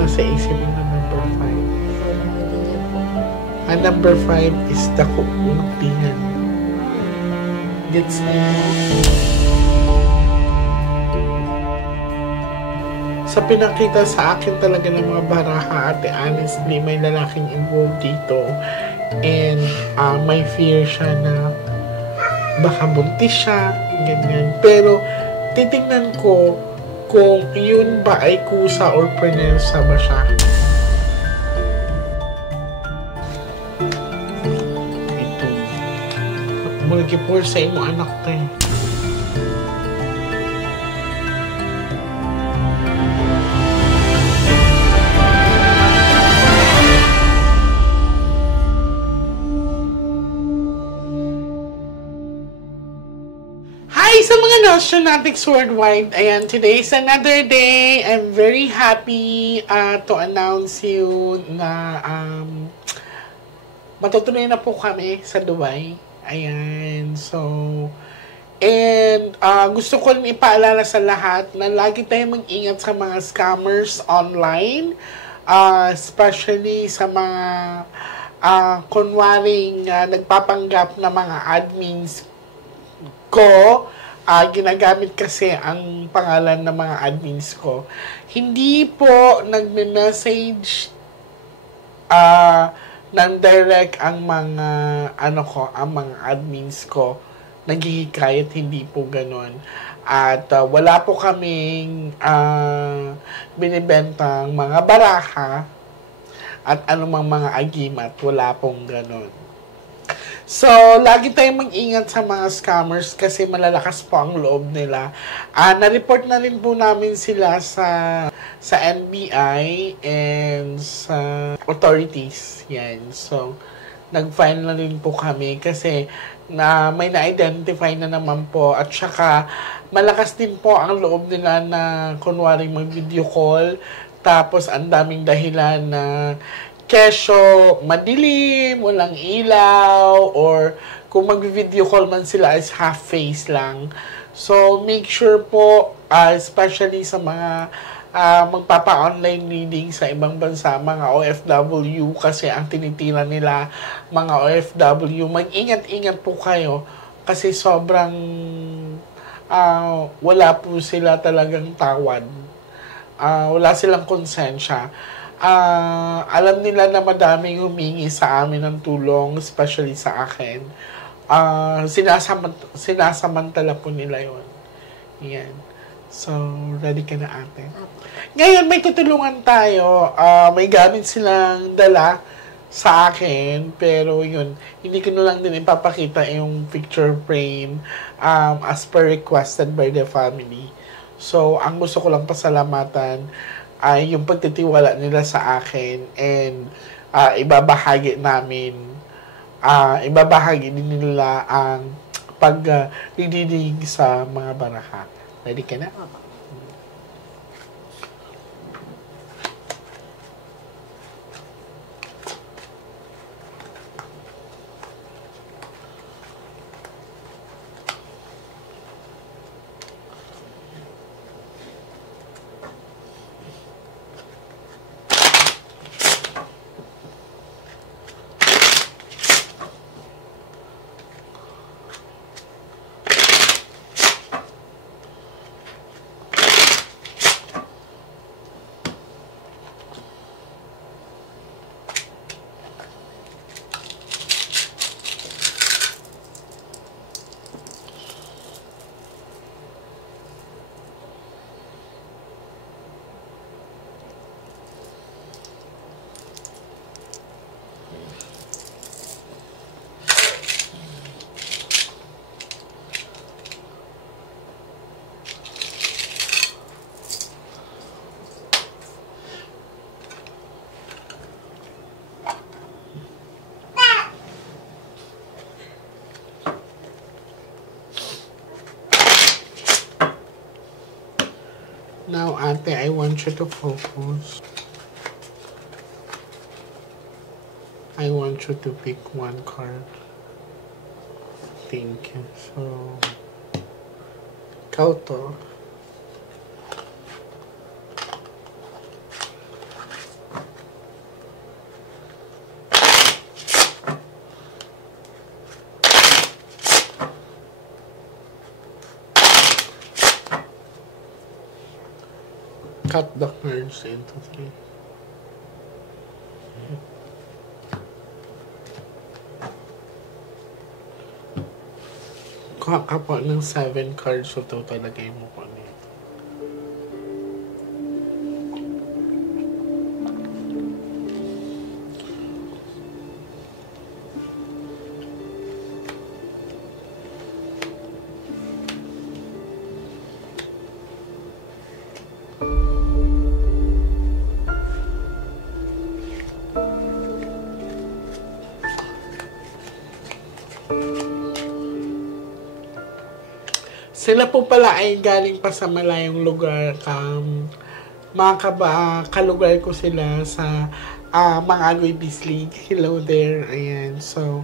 nasa isip mo na number 5? Ang number 5 is dako ultihan. Gets mo? Sa pinakita sa akin talaga ng mga baraha, ate, honestly, may lalaking involved dito. And may fear siya na baka buntis siya, ganyan. Pero titingnan ko kung yun ba ay kusa or prenelsa ba siya. Ito. Mulkipur sa imo anak tayo. Sa mga Nostradamus worldwide, ayan, today is another day. I'm very happy to announce you na matutuloy na po kami sa Dubai. Ayan, so, and gusto ko rin ipaalala sa lahat na lagi tayong mag-ingat sa mga scammers online, especially sa mga kunwaring nagpapanggap na mga admins ko. Ginagamit kasi ang pangalan ng mga admins ko. Hindi po nagme-message ng direct ang mga ang mga admins ko. Naghihikayat, hindi po ganoon. At wala po kaming binibentang mga baraha at anumang mga agimat. Wala pong ganoon. So, lagi tayong mag-ingat sa mga scammers kasi malalakas po ang loob nila. Na-report na rin po namin sila sa NBI and sa authorities. Yan. So, nag-file na rin po kami kasi may na-identify na naman po. At saka, malakas din po ang loob nila na kunwari mag-video call. Tapos, ang daming dahilan na kesyo madilim, walang ilaw, or kung mag-video call man sila is half face lang. So, make sure po, especially sa mga magpapa-online reading sa ibang bansa, mga OFW, kasi ang tinitira nila, mga OFW, mag-ingat-ingat po kayo kasi sobrang wala po sila talagang tawad. Wala silang konsensya. Alam nila na madaming humingi sa amin ng tulong, especially sa akin. Sinasamantala po nila yon. Yan. So, ready ka na, ate? Ngayon, may tutulungan tayo. May gamit silang dala sa akin, pero yun, hindi ko na lang din ipapakita yung picture frame as per requested by the family. So, ang gusto ko lang pasalamatan ay yung pagtitiwala nila sa akin, and ibabahagi din nila ang pag-reading sa mga baraha. Ready ka na? Now, ate, I want you to focus. I want you to pick one card. Thank you. So, ikaw to. Cut the cards into 3. Kuha ka po ng 7 cards, so ito talagay mo po nito. Sila po pala ay galing pa sa malayong lugar. Kalugar ko sila sa mga Agoy Bisley. Hello there. Ayan. So,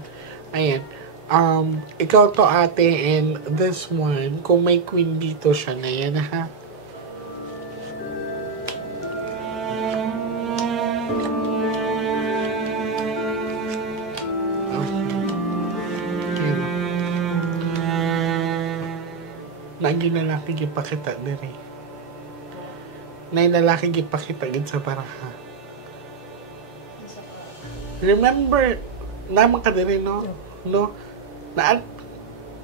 ayan. Ikaw to ate and this one, kung may queen dito siya na yan ha. Nagi lalaki gipakita diri. Nay lalaki gipakita gid sa baraha. Remember naman ka diri no? No?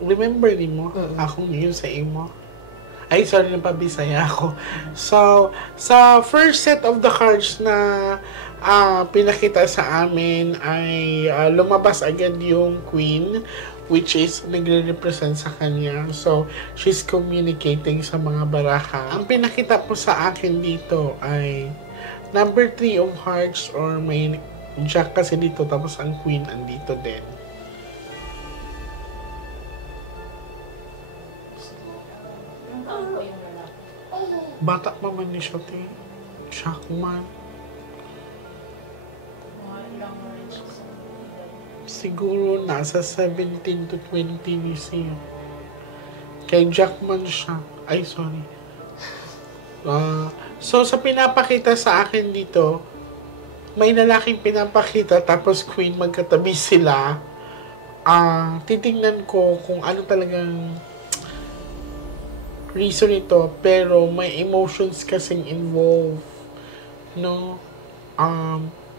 Remember ni mo akong yun sa imo. Ay, sorry, napabisaya ako. So, sa first set of the cards na pinakita sa amin ay lumabas agad yung queen, which is nagre-represent sa kanya. So, she's communicating sa mga baraha. Ang pinakita po sa akin dito ay number 3 of hearts or may jack kasi dito tapos ang queen andito din. Bata pa man ni siya, te. Shock man. Siguro nasa 17 to 20 ni siya. Kay Jackman siya. Ay, sorry. So, sa pinapakita sa akin dito, may lalaking pinapakita tapos queen magkatabi sila. Titingnan ko kung ano talagang reason ito, pero may emotions kasing involved. No?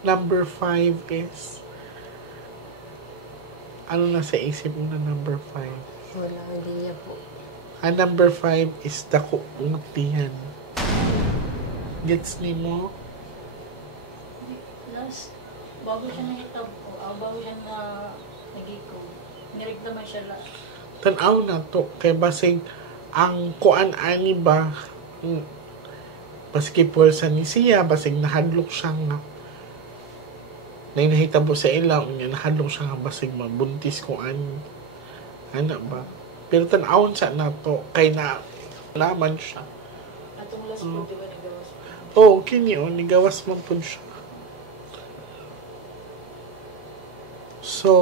Number 5 is ano nasa isip mo na number 5? Wala, hindi niya po. Ang number 5 is dako unutihan. Gets ni mo? Last, bago siya nahitab po, bago siya na nagiko, nirigdaman siya lang. Tanaw na to, kay basig ang kuan ani ba basketball sa ni siya, basig nahadlok siya nga nahitabo sa ilaw niya, nahadlok siya nga basig mabuntis kuan ana ba, pero tanawon sa nato kay na naman siya Atong last po, di ba nagawas po? oh kini nigawas man pud siya. So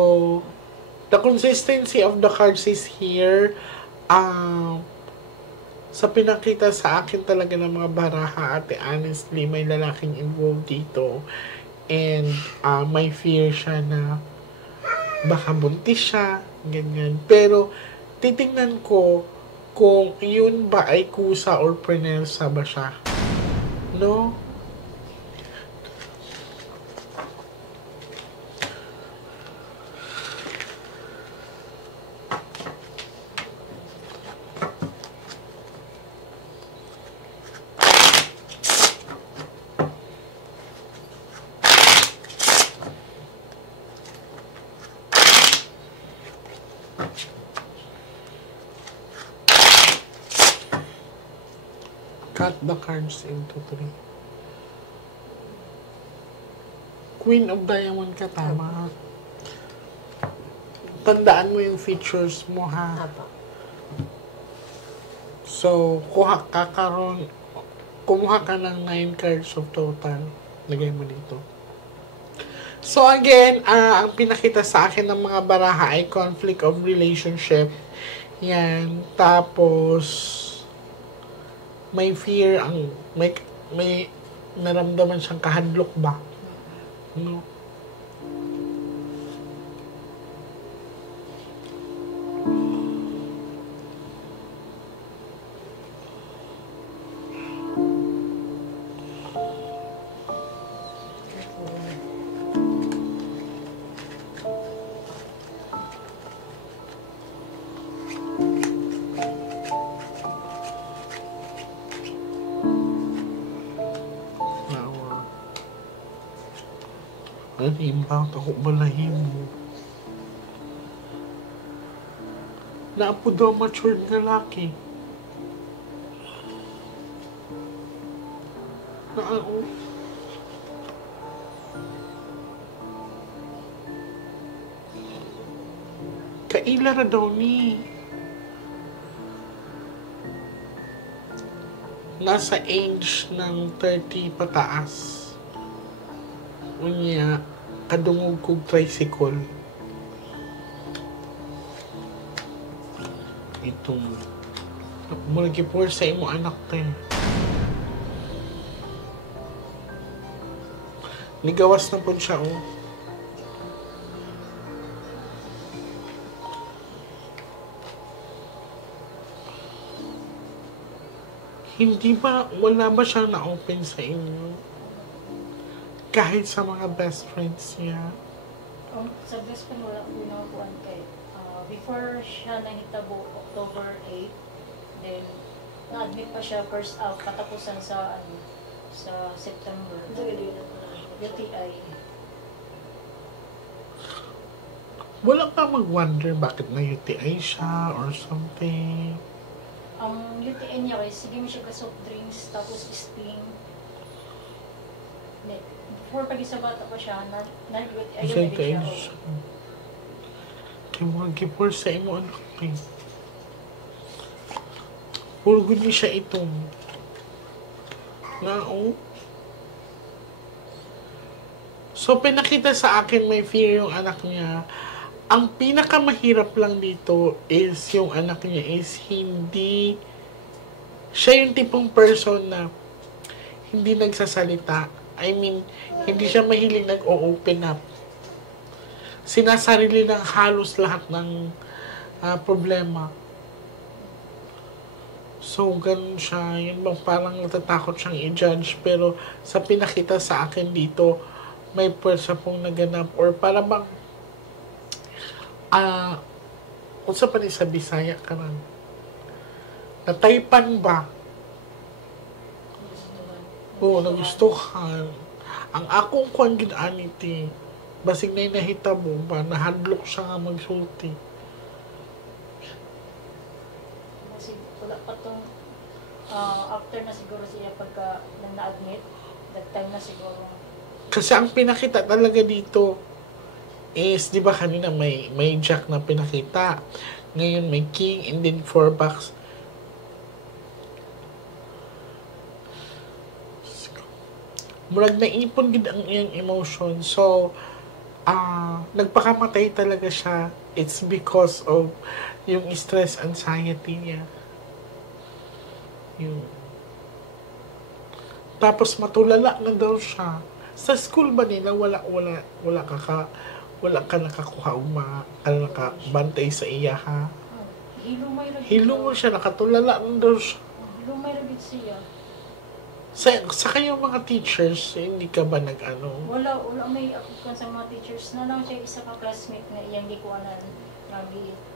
the consistency of the cards is here. Sa pinakita sa akin talaga ng mga baraha, ate, honestly, may lalaking involved dito. And may fear siya na baka buntis siya, ganyan. Pero, titingnan ko kung yun ba ay kusa or prenelsa ba siya. No? Cut the cards into 3. Queen of Diamond ka, tama. Tandaan mo yung features mo, ha? Apa. So, kumuha ka ng 9 cards of total. Lagay mo dito. So, again, ang pinakita sa akin ng mga baraha ay conflict of relationship. Yan. Tapos, may fear, may naramdaman siyang kahadlok ba? No? Ano imbang ako balahin mo? Naapo daw matured nga laki. Naano? Kaila na daw ni. Nasa age ng 30 pataas. Unya, kadungog kong tricycle. Itong mulagi po sa imo anak tayo. Nigawas na po siya, oh. Hindi ba, wala ba siyang na-open sa inyo? Kahit sa mga best friends niya? Sa best friend, wala ko nakuhaan kay. Before siya nahitabo, October 8, then na-admit pa siya first out, katapusan sa sa September. UTI. Wala pa mag-wonder bakit na UTI siya or something? Ang UTI niya guys, sige mo siya ka soft drinks, tapos sting. Before pag isa bata pa siya, na-UTI Kasi na din kayo siya. kaya mga gipor sa imo anak eh. Puro good ni siya itong. Nga, oh. So, pinakita sa akin may fear yung anak niya. Ang pinakamahirap lang dito is yung anak niya is hindi siya yung tipong person na hindi nagsasalita. I mean, hindi siya mahilig nag-o-open up. Sinasarili ng halos lahat ng problema. So, ganun siya. Yun bang parang natatakot siyang i-judge. Pero sa pinakita sa akin dito, may pwersa pong naganap. Or para bang kung sa pa sa Bisaya ka rin. Nataypan ba? Oo, nagustuhan. Ang akong kwan gid-anity, basig na nahitabo ba, nahadlok siya nga magsulti. Kasi wala pa tong, after na siguro siya pagka na-admit, that time na siguro. Kasi ang pinakita talaga dito is, di ba kanina may jack na pinakita. Ngayon may king and then 4 bucks. Murag naipon gid ang iyang emotion. So, nagpakamatay talaga siya. It's because of yung stress, anxiety niya. Yung tapos matulala na daw siya. Sa school ba nila wala ka nakakuha nakabantay sa iya ha? Hilong mo siya, nakatulala na daw siya. Hilumay na gid siya. Sa kayong mga teachers, hindi ka ba nag-ano? Wala may ako sa mga teachers na lang siya isa ka classmate na iyang gikuanan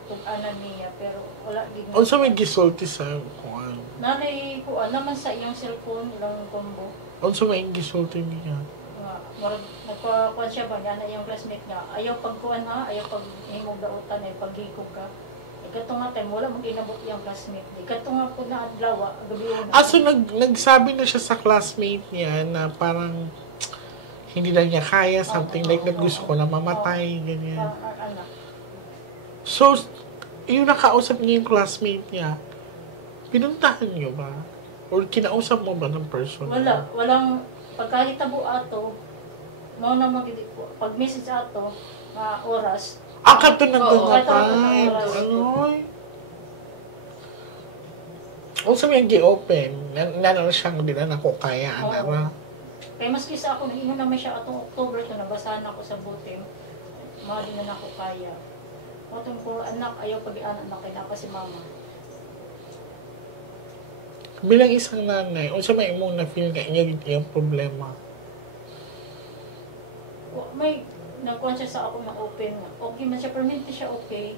tug-anan niya pero wala gid. Also may gisulti sa kuan. Nanay kuan naman sa iyang cellphone ilang combo. Also may gisulti niya. Nagpakuan siya ba na iyang classmate nga ayaw pagkuan ha, ayaw pag himog dautan ay paghikog ka. Ikato nga time, wala mong inabot yung classmate. Ikato nga po na adlaw, gabi yun. So nagsabi na siya sa classmate niya na parang hindi na niya kaya, something like that, gusto ko na mamatay, ganyan. So, yung nakausap niya yung classmate niya, pinuntahan niyo ba? Or kinausap mo ba ng person? Walang, pagkahitabo ato, mo na pag-message ato, oras, Kato na gagapay. Anoy? Also may gi-open. Nanon siyang di na nako kaya. Kaya maski sa ako, nag-ingon naman siya atong October to, nabasahan ako sa butim. Mga di na nako kaya. Atong ko, anak, ayaw pag-ianan na kaya pa si mama. Bilang isang nanay, unsa may imong na-feel nga yung problema? May nagkuhan siya sa ako na open. Okay man siya, permanente siya okay.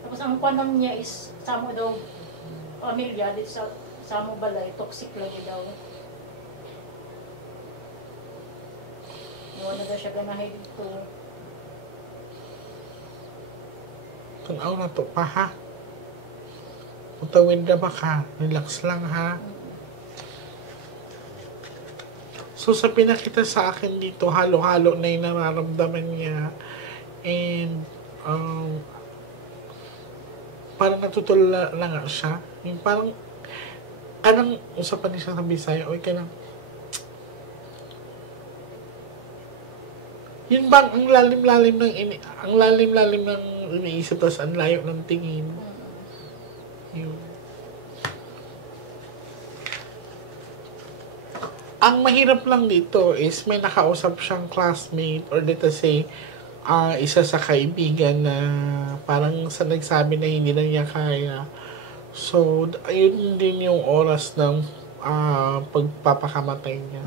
Tapos ang kuhan niya is, samo daw, pamilya, dito sa samo balay, toxic lagi daw. Wala na daw siya ganahin dito. Tanaw na to pa ha. Utawid na ba ka? Relax lang ha. So sa pinakita sa akin dito, halo-halo na yung nararamdaman niya. And parang natutulala na nga siya. Yung parang kanang usapan niya sa Bisaya, oy kanang yun bang ang lalim-lalim ng iniisip tapos ang layo ng tingin. Yun. Ang mahirap lang dito is may nakausap siyang classmate or let's say isa sa kaibigan na parang sa nagsabi na hindi na niya kaya. So, ayun din yung oras ng pagpapakamatay niya.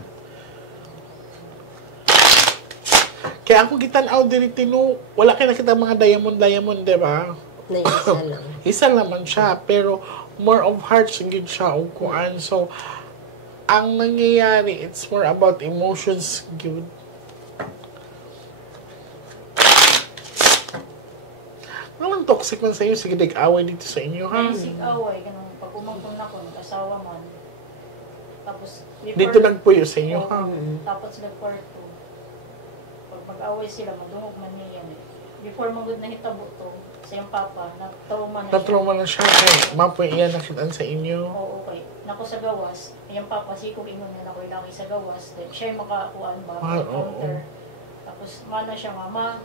Kaya ako gitan-aw diri tinu, wala kay nakita mga diamond, di ba? Na isa lang. Isa naman siya, pero more of hearts gid siya o kuan. So, ang nangyayari, it's more about emotions good. Walang toxic man sa iyo, sige away dito sa inyo, ha? May sig-away, ganun, pag umangkong na ko, nag-asawa man. Tapos, Dito nagpuyo sa inyo, ha? Tapos sila kwarto. Pag mag-away sila, madungog man niya yan eh. Before magod na hitabo to, sa yung papa, na-trauma na siya. Na-trauma na siya, kaya mapoy iyan nakitaan sa inyo. Oo, okay. Nako sa gawas, yung papa, sikong ingon na nako'y laki sa gawas. Then, siya yung makakuan ba, counter. Tapos, mana siya, mama,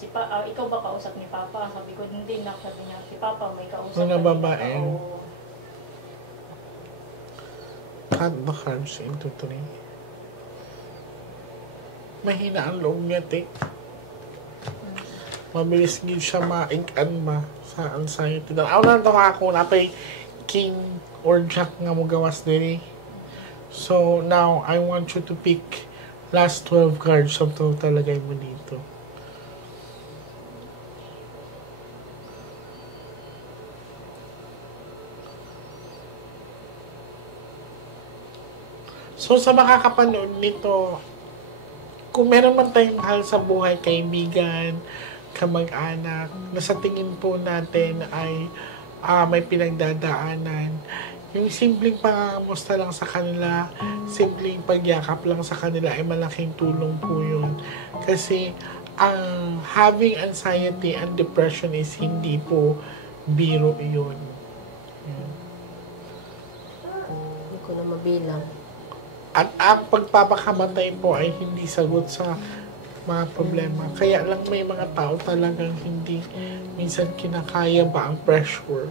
ikaw ba kausap ni Papa? Sabi ko, hindi na. Sabi niya, si Papa may kausap. Mga babae. Oo. Cut the cards into 3. Mahina ang loob niya, te. Mabilis gid siya maigan ba sa anxiety. Aw na to ako napay king or jack nga mo gawas diri. So now I want you to pick last 12 cards sa to talagay mo dito. So sa makakapanood nito, kung meron man tayong mahal sa buhay, kaibigan, kamag-anak, na sa tingin po natin ay may pinagdadaanan, yung simpleng pangangamusta lang sa kanila, simpleng pagyakap lang sa kanila ay malaking tulong po yun. Kasi ang having anxiety and depression is hindi po biro yun. Hindi ko na mabilang. At ang pagpapakamatay po ay hindi sagot sa mga problema. Kaya lang may mga tao talagang hindi minsan kinakaya ba ang pressure.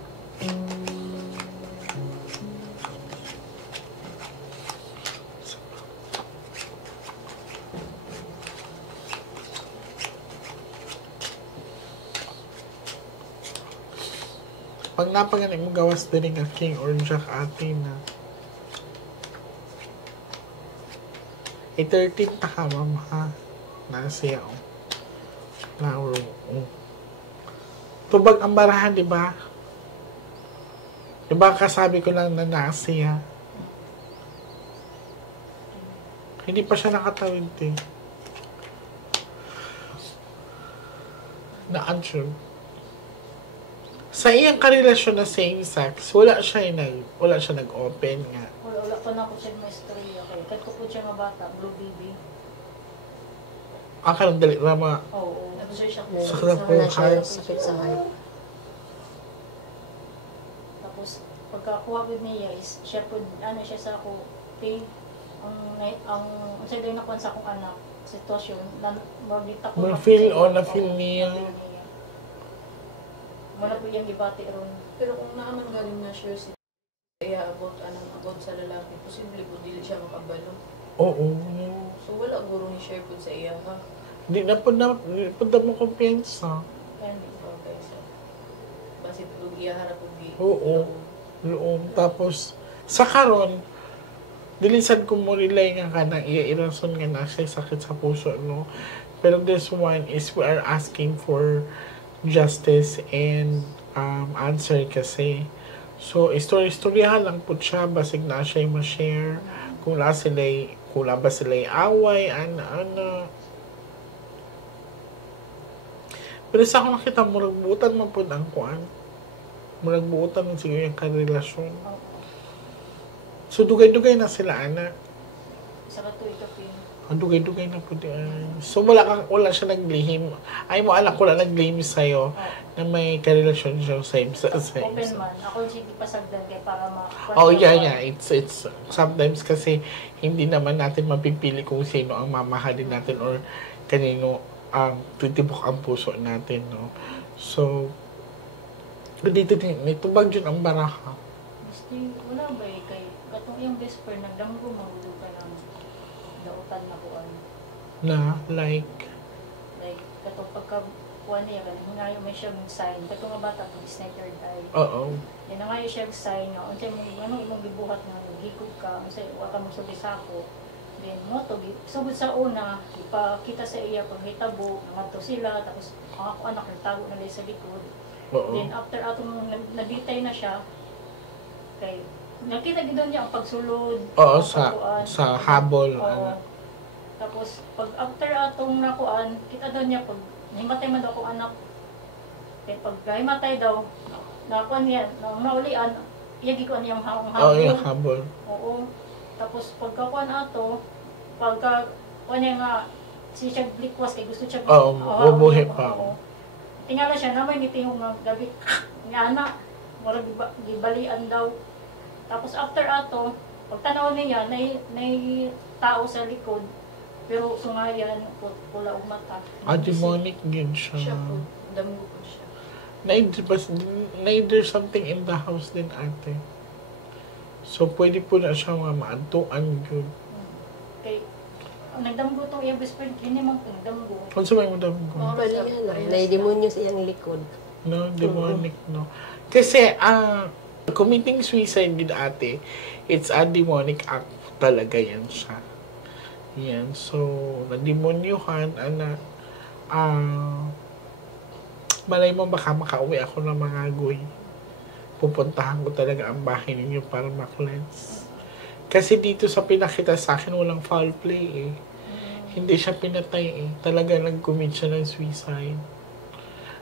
Pag napagaling mo gawas din nga king or jack atin na 13 ta ka, ma'am, ha? Nasiya, oh. Flower, oh. Tubag ang barahan, di ba? Di ba kasabi ko lang na nasiya? Hindi pa siya nakatawid, eh. Na-unsure. Sa iyang karelasyon na same sex, wala siya nag-open nga. Wala pa na ako siya may istorya. Kahit ko po siya nga bata, blue baby. Akalang dali rama. Oo. Nag-usay siya. Sakit po, Wala siya heart. sakit sa heart. Tapos, pagkakuha ko niya is, siya po, ano siya sa ako, okay, ang sabi na sa akong anak, sitwasyon, mabita ko. Na-feel niya. Wala po yung ibati ron. Pero kung naaman galing na share si kaya about sa lalaki, posible po dili siya makabalo. Oo. So wala guro ni share po sa iya ha. Hindi na po mo kumpiyansa. Kaya hindi. Okay, so basi po iya harap po di. Oo. Loob. Tapos, sa karon, dilisan ko mo relay nga ka na irason nga na siya sakit sa puso, no? Pero this one is we are asking for justice and answer kasi. So, istoryahan lang po siya, basig na siya ma-share. Kung na sila Kung ba sila away, ana. Pero sa ako nakita, muragbutan man po ang kuan. Muragbutan man siguro yung karelasyon. Oo. So, dugay-dugay na sila, ana. Sa katuig kapin. Ang dugay-dugay na po di ay. So, wala siya naglihim. Ay mo, anak, wala naglihim sa'yo na may karelasyon siya sa Open man. Ako hindi pasagdan kaya para Oh, yeah. It's sometimes kasi hindi naman natin mapipili kung sino ang mamahalin natin or kanino ang titibok ang puso natin, no? So, dito din, may tubag yun ang baraha. Gusto wala ba kay katong yung best friend nagdamgo magulo ka ng dautan na kuan. Na, like, Katong pagka kuan niya kan hingayo may siyang sign katong nga bata pag sniper eye. oo. Yan nga yung siyang sign nga unsay mo imong gibuhat nga gikod ka unsay wa ka mo sa bisako. Then mo to sugod sa una ipakita sa iya pag hitabo ngadto sila tapos ang ako anak nagtago na dai sa likod. Oo. Then after atong nabitay na siya kay nakita gid niya ang pagsulod. Oo, ang sa pagkuan. habol. Oo. Ano. Tapos pag after atong nakuan, kita daw niya pag nahimatay man daw akong anak. Kaya pag nahimatay daw, nakuan niya, nang naulian, iya gikuan niyang Oo, habol. yung habol. Oo. Tapos pagkakuan ato, pagka kuan niya nga siya blikwas kay gusto siya Oo, ubuhi pa. Oo. Tingala siya naman nitihong nga gabi nga anak, mura gibalian daw. Tapos after ato, pagtanaw niya, nay tao sa likod, pero sungayan, pula og mata. Demonic yun Siya siya. po, damgo po siya. Neither something in the house din ate. So, pwede po na siya mga maantuan yun. Kay nagdamgo tong iyang best friend, hindi man po nagdamgo. Kung sa may madam ko. Bali nga na. Naidemonyo sa iyang likod. No, demonic, no. Kasi, committing suicide with ate, it's a demonic act talaga yan siya. Yan. So, nademonyuhan, malay mo baka makauwi ako ng mga goy. Pupuntahan ko talaga ang bahay ninyo para ma-cleanse. Kasi dito sa pinakita sa akin, walang foul play eh. Hindi siya pinatay eh. Talaga nag-commit siya ng suicide.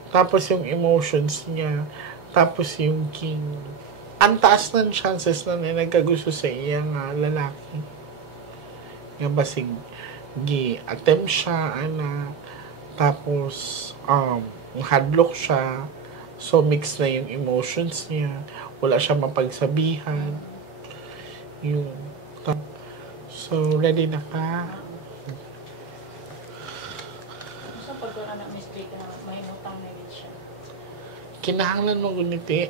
Tapos yung emotions niya, tapos yung king. Ang taas ng chances na nagkagusto sa iyang lalaki. Nga basig gi-attempt siya, tapos hadlock siya. So, mix na yung emotions niya. Wala siya mapagsabihan. Yun. So, ready na ka? So, pag anak mistake na mahimutang na rin siya. Kinahanglan mo guniti,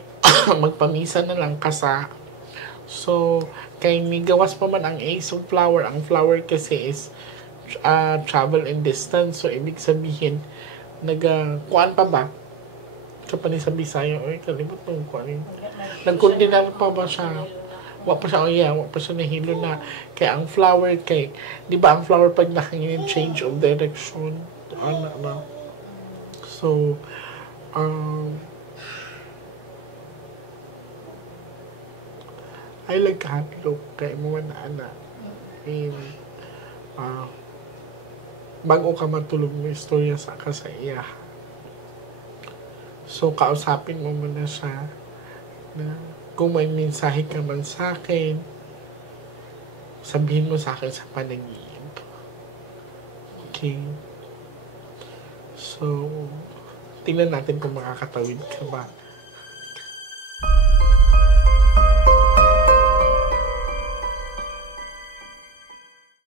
magpamisa na lang kasa. So, kay may gawas pa man ang ace of flower. Ang flower kasi is travel and distance. So, ibig sabihin, kuan pa ba? Sa sa Bisaya, oy, kalimot nung kuan. Nagkundinar pa ba siya? Wa pa siya nahilo na. Kaya ang flower kay, di ba ang flower pag nakanginin change of direction? Na. So, ay nagkahatlog kay mo na anak. And, bago ka matulog mo istorya sa ka sa iya. So, kausapin mo muna siya na kung may mensahe ka man sa akin, sabihin mo sa akin sa panaginip. Okay? So, tingnan natin kung makakatawid ka ba.